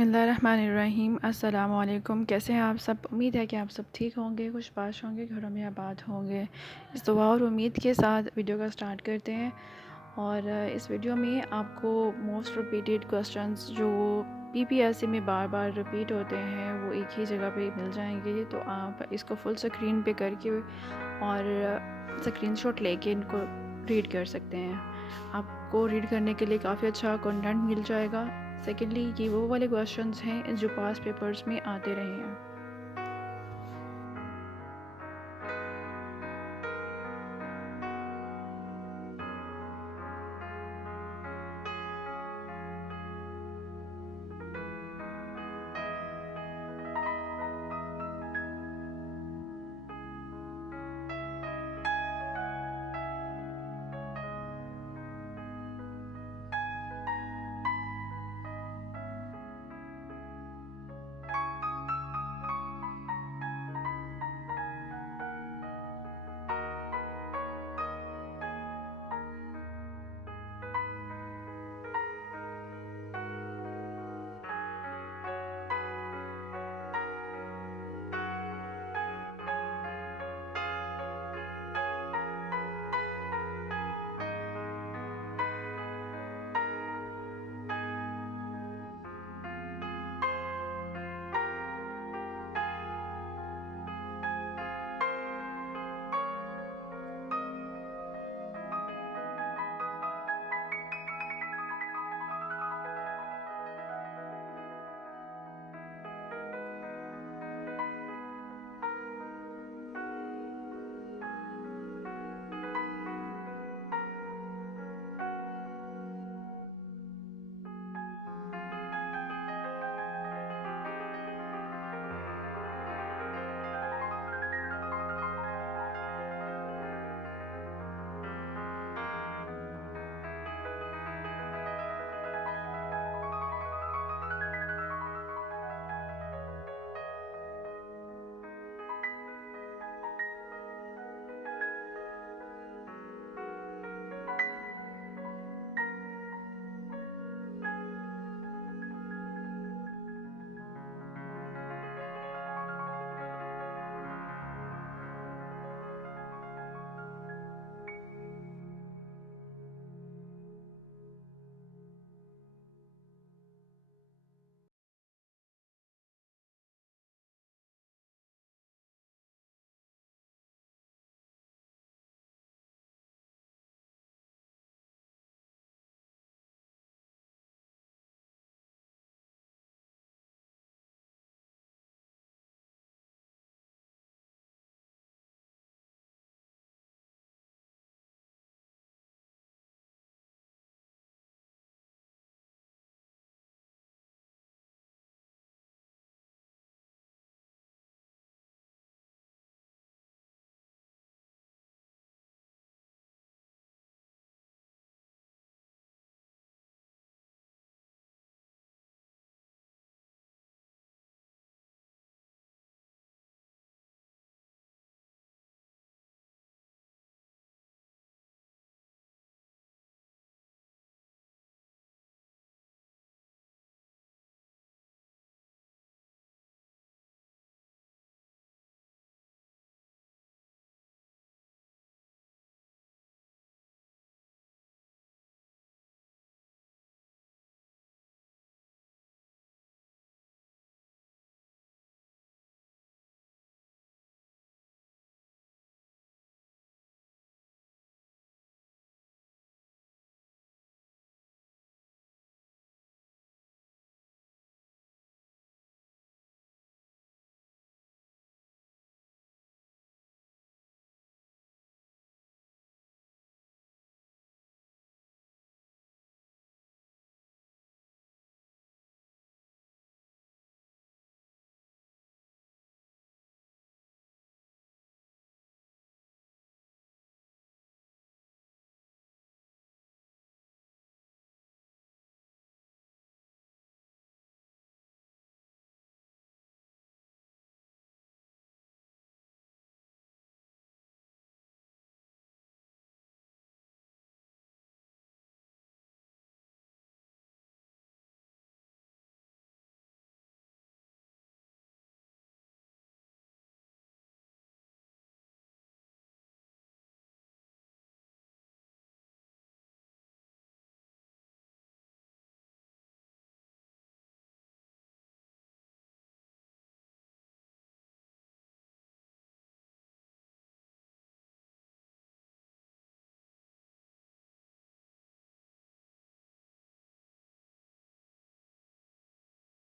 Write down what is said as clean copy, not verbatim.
बिस्मिल्लाहिर्रहमानिर्रहीम। अस्सलाम वालेकुम। कैसे हैं आप सब? उम्मीद है कि आप सब ठीक होंगे, खुशबाश होंगे, घरों में आबाद होंगे। इस दुआ और उम्मीद के साथ वीडियो का स्टार्ट करते हैं। और इस वीडियो में आपको मोस्ट रिपीटेड क्वेश्चंस जो पीपीएससी में बार बार रिपीट होते हैं वो एक ही जगह पे मिल जाएंगे। तो आप इसको फुल स्क्रीन पे करके और स्क्रीनशॉट लेके इनको रीड कर सकते हैं। आपको रीड करने के लिए काफ़ी अच्छा कंटेंट मिल जाएगा। सेकेंडली, ये वो वाले क्वेश्चंस हैं जो पास पेपर्स में आते रहे हैं।